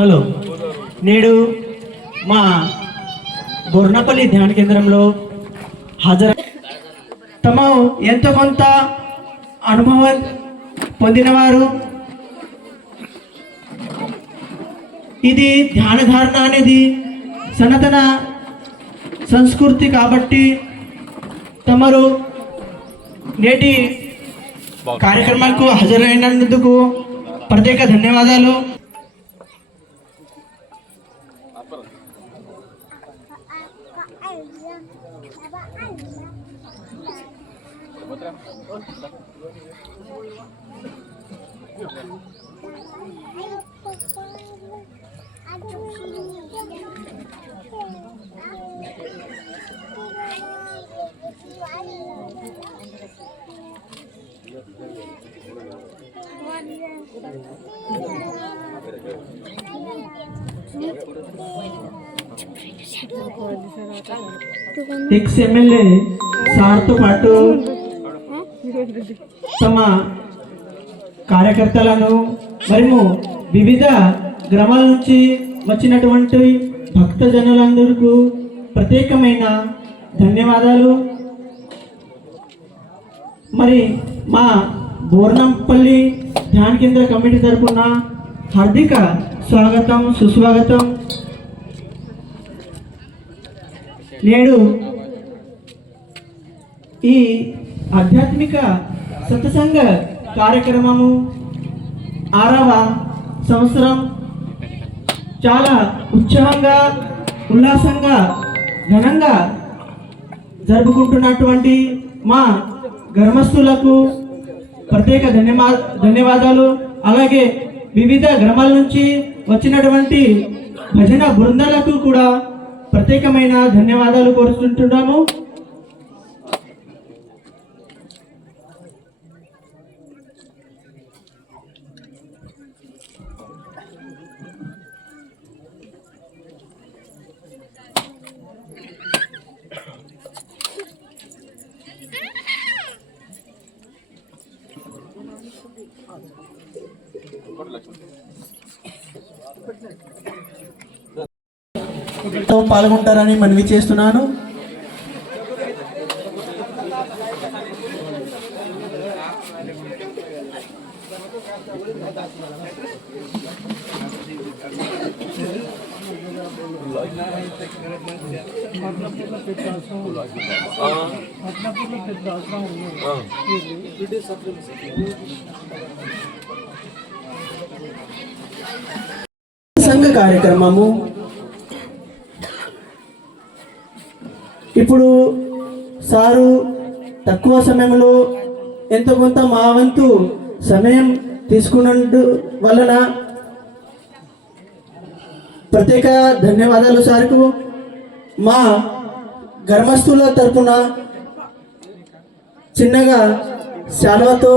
Hello, నేడు మా బోర్నపల్లి ధ్యాన కేంద్రంలో హాజరు తమ ఎంతో కొంత అనుభవం పొందినవారు. ఇది ధ్యానధారణ అనేది సనాతన సంస్కృతి కాబట్టి తమరు నేటి కార్యక్రమాలకు హాజరైనందుకు ప్రత్యేక ధన్యవాదాలు. ఎక్స్ ఎమ్మెల్యే సార్తో పాటు తమ కార్యకర్తలను మరియు వివిధ గ్రామాల నుంచి వచ్చినటువంటి భక్తజనులందరికీ ప్రత్యేకమైన ధన్యవాదాలు. మరి మా బోర్నంపల్లి ధ్యాన కేంద్ర కమిటీ తరఫున హార్దిక స్వాగతం, సుస్వాగతం. నేడు ఈ ఆధ్యాత్మిక సత్సంగ కార్యక్రమము 6వ సంవత్సరం చాలా ఉత్సాహంగా, ఉల్లాసంగా, ఘనంగా జరుపుకుంటున్నటువంటి మా గ్రామస్తులకు ప్రత్యేక ధన్యవాదాలు. అలాగే వివిధ గ్రామాల నుంచి వచ్చినటువంటి భజన బృందాలకు కూడా ప్రత్యేకమైన ధన్యవాదాలు కోరుతుంటున్నాము. పాల్గొంటారని మనవి చేస్తున్నాను. సంఘ కార్యక్రమము ఇప్పుడు సారు తక్కువ సమయంలో ఎంతో కొంత మా వంతు సమయం తీసుకున్నందు వలన ప్రత్యేక ధన్యవాదాలు సార్కు. మా గ్రామస్తుల తరపున చిన్నగా శాలువాతో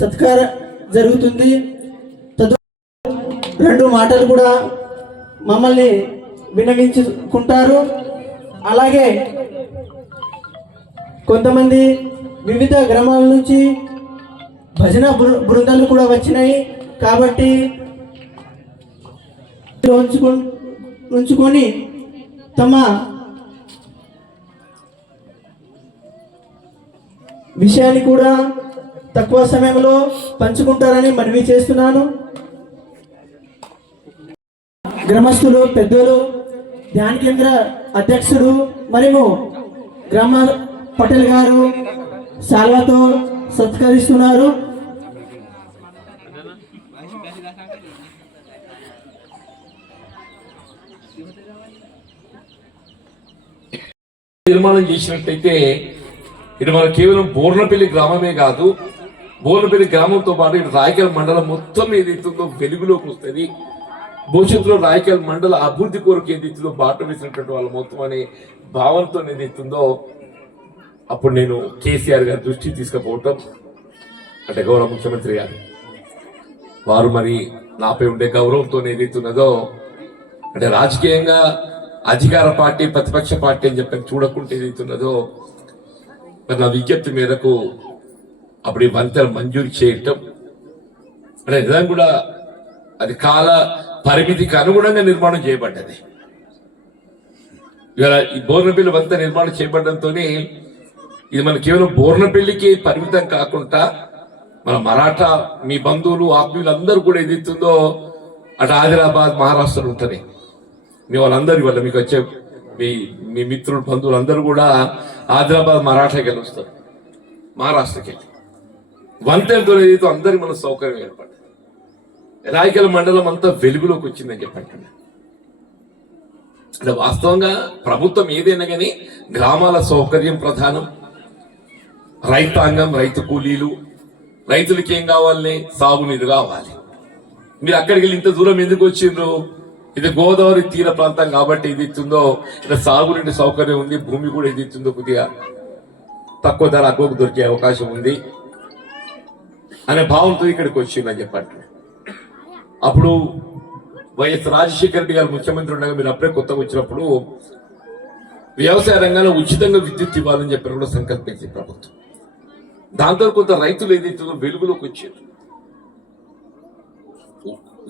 సత్కారం జరుగుతుంది. 2 మాటలు కూడా మమ్మల్ని విన్నవించుకుంటారు. అలాగే కొంతమంది వివిధ గ్రామాల నుంచి భజన బృందాలు కూడా వచ్చినాయి కాబట్టి ఉంచుకొని తమ విషయాన్ని కూడా తక్కువ సమయంలో పంచుకుంటారని మనవి చేస్తున్నాను. గ్రామస్తులు, పెద్దలు, ధ్యాన కేంద్ర అధ్యక్షుడు మరియు గ్రామ పటేల్ గారు శాల్వాతో సత్కరిస్తున్నారు. నిర్మాణం చేసినట్టయితే ఇది మన కేవలం బోర్నపల్లి గ్రామమే కాదు, బోర్నపల్లి గ్రామంతో పాటు ఇటు రాయకల్ మండలం మొత్తం ఏదైతుందో వెలుగులోకి వస్తుంది. భవిష్యత్తులో రాయకల్ మండల అభివృద్ధి కొరకు ఏదైతుందో బాట వేసినటువంటి వాళ్ళ మొత్తం అనే భావనతో ఏదైతుందో అప్పుడు నేను కేసీఆర్ గారి దృష్టికి తీసుకుపోవటం, అంటే గౌరవ ముఖ్యమంత్రి గారు వారు మరి నాపై ఉండే గౌరవంతో ఏదైతున్నదో, అంటే రాజకీయంగా అధికార పార్టీ ప్రతిపక్ష పార్టీ అని చెప్పి చూడకుండా ఏదైతున్నదో మరి నా విజ్ఞప్తి మేరకు అప్పుడు ఈ వంతెన మంజూరు చేయటం అంటే నిజంగా కూడా అది పరిమితికి అనుగుణంగా నిర్మాణం చేయబడ్డది. ఇవాళ ఈ బోర్నపల్లి వంత నిర్మాణం చేయబడడంతో ఇది మన కేవలం బోర్నపల్లికి పరిమితం కాకుండా మన మరాఠా మీ బంధువులు ఆత్మీయులు అందరూ కూడా ఏదైతుందో అటు ఆదిలాబాద్ మహారాష్ట్రలో ఉంటుంది. మీ వాళ్ళందరూ ఇవాళ మీకు వచ్చే మీ మిత్రులు బంధువులు అందరూ కూడా ఆదిలాబాద్ మరాఠాకి వెళ్ళి వస్తారు, మహారాష్ట్రకి వెళ్ళి వంతెనతో ఏదైతే అందరికి మన సౌకర్యం ఏర్పడింది. రాయకల్ మండలం అంతా వెలుగులోకి వచ్చిందని చెప్పంటున్నా. అంటే వాస్తవంగా ప్రభుత్వం ఏదైనా కానీ గ్రామాల సౌకర్యం ప్రధానం. రైతాంగం, రైతు కూలీలు, రైతులకి ఏం కావాలి? సాగునీరు కావాలి. మీరు అక్కడికి వెళ్ళి ఇంత దూరం ఎందుకు వచ్చిండ్రు? ఇది గోదావరి తీర ప్రాంతం కాబట్టి ఇది ఇస్తుందో ఇక్కడ సాగునీటి సౌకర్యం ఉంది, భూమి కూడా ఇది ఇస్తుందో కొద్దిగా తక్కువ ధర అక్కువకు దొరికే అవకాశం ఉంది అనే భావంతో ఇక్కడికి వచ్చిందని చెప్పండి. అప్పుడు వైఎస్ రాజశేఖర రెడ్డి గారు ముఖ్యమంత్రి ఉండగా మీరు అప్పుడే కొత్తగా వచ్చినప్పుడు వ్యవసాయ రంగంలో ఉచితంగా విద్యుత్ ఇవ్వాలని చెప్పి కూడా సంకల్పించింది ప్రభుత్వం. దాంతో కొంత రైతులు ఏదైతుందో వెలుగులోకి వచ్చారు.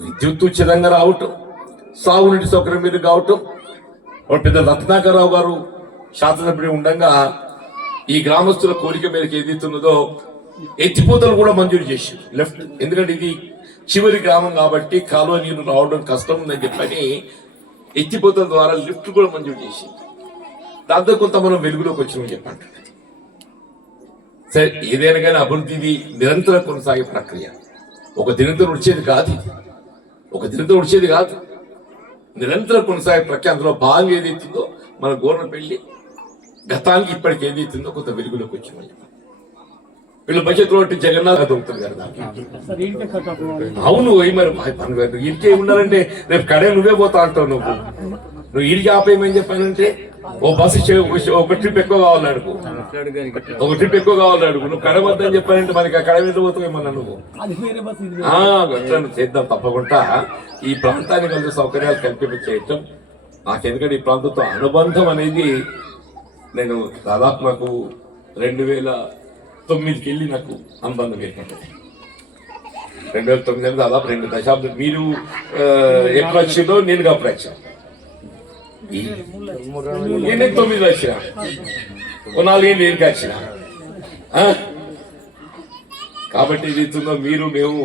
విద్యుత్ ఉచితంగా రావటం, సాగునీటి సౌకర్యం మీద కావటం. పెద్ద రత్నాకరరావు గారు శాసనసభ్యుడు ఉండగా ఈ గ్రామస్తుల కోరిక మేరకు ఏదైతున్నదో ఎత్తిపోతలు కూడా మంజూరు చేశారు లెఫ్ట్. ఎందుకంటే ఇది చివరి గ్రామం కాబట్టి కాలువ నీరు రావడం కష్టం ఉందని చెప్పని ఎత్తిపోతల ద్వారా లిఫ్ట్ కూడా మంజూరు చేసింది. దాంతో కొంత మనం వెలుగులోకి వచ్చినామని చెప్పండి. సరే, ఏదైనా కానీ అభివృద్ధి నిరంతరం కొనసాగే ప్రక్రియ. ఒక దినంతో వచ్చేది కాదు, నిరంతరం కొనసాగే ప్రక్రియ. అందులో భాగం ఏదైతుందో మన గోర్నపల్లి గతానికి ఇప్పటికి ఏదైతుందో కొంత వెలుగులోకి వచ్చిందని చెప్పండి. వీళ్ళ భవిష్యత్తులో జగన్నాథ్ దొరుకుతుంది కదా. అవును, మరి ఇంటికే ఉండాలంటే రేపు కడే నువ్వే పోతా అంటావు. నువ్వు ఇంటికి ఆపేయమని చెప్పానంటే ఓ బస్సు ఒక ట్రిప్ ఎక్కువ కావాలి అడుగు, నువ్వు కడ వద్దని చెప్పానంటే మనకి కడ మీద పోతావేమన్నా నువ్వు. చేద్దాం తప్పకుండా. ఈ ప్రాంతానికి కొంత సౌకర్యాలు కల్పించేయటం నాకు, ఎందుకంటే ఈ ప్రాంతంతో అనుబంధం అనేది నేను దాదాపు నాకు 2009కి వెళ్ళి నాకు అనుబంధం ఏర్పడ్డది. 2009 దాదాపు 2 దశాబ్దం. మీరు ఎప్పుడు వచ్చిందో నేను అప్పుడు వచ్చాను. నేను 9 వచ్చిన, ఓ 4 ఏళ్ళు ఏం వచ్చిన. కాబట్టి ఏదైతుందో మీరు మేము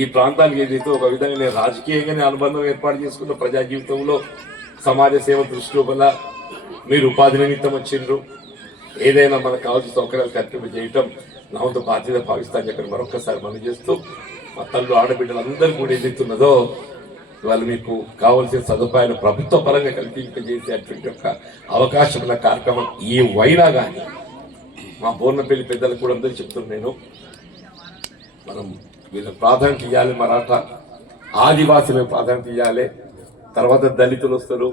ఈ ప్రాంతానికి ఏదైతే ఒక విధంగా నేను రాజకీయంగానే అనుబంధం ఏర్పాటు చేసుకున్న ప్రజా జీవితంలో సమాజ సేవ దృష్టిలో వల్ల మీరు ఉపాధి నిమిత్తం వచ్చిండ్రు. ఏదైనా మనకు కావాల్సిన సౌకర్యాలు కల్పింప చేయటం నా వంతు బాధ్యత భావిస్తాను చెప్పి మరొకసారి మనం చేస్తూ మా తల్లు ఆడబిడ్డలందరూ కూడా ఏదైతున్నదో వాళ్ళు మీకు కావలసిన సదుపాయాలు ప్రభుత్వ పరంగా కల్పింపజేసేటువంటి యొక్క అవకాశం ఉన్న కార్యక్రమం ఈ వైనా కానీ మా బోర్నపల్లి పెద్దలకు కూడా అందరూ చెప్తున్నాను నేను. మనం వీళ్ళకి ప్రాధాన్యత ఇవ్వాలి, మరాఠా ఆదివాసీలకు ప్రాధాన్యత ఇవ్వాలి, తర్వాత దళితులు వస్తారు,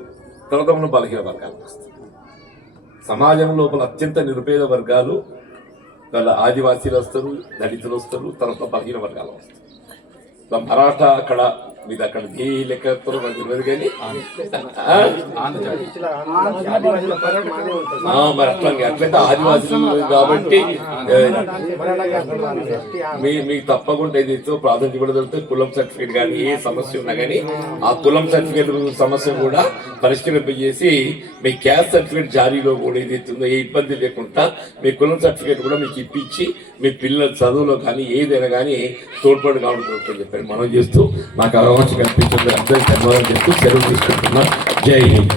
తర్వాత మనం బలహీన వర్గాలు వస్తారు. సమాజం లోపల అత్యంత నిరుపేద వర్గాలు వాళ్ళ ఆదివాసీలు వస్తారు, దళితులు వస్తారు, తర్వాత బలహీన వర్గాలు వస్తారు. మరాఠా అక్కడ మీరు అక్కడ ఏ లెక్కతో నాకు తెలియదు కానీ మరి అట్లయితే ఆదివాసీలు కాబట్టి మీకు తప్పకుండా ఏదైతే ప్రాధాన్యత కూడా దొరుకుతుంది. కులం సర్టిఫికేట్ కానీ ఏ సమస్య ఉన్నా కానీ ఆ కులం సర్టిఫికేట్ సమస్య కూడా పరిష్కరింపజేసి మీ క్యాస్ట్ సర్టిఫికేట్ జారీలో కూడా ఏదైతుందో ఏ ఇబ్బంది లేకుండా మీ కులం సర్టిఫికేట్ కూడా మీకు ఇప్పించి మీ పిల్లల చదువులో కానీ ఏదైనా కానీ తోడ్పాటు కావడం చెప్పారు మనం చేస్తూ నాకు అవకాశం కల్పించింది అందరికీ ధన్యవాదాలు చెప్తూ సెలవు తీసుకుంటున్నాం. జై హింద్.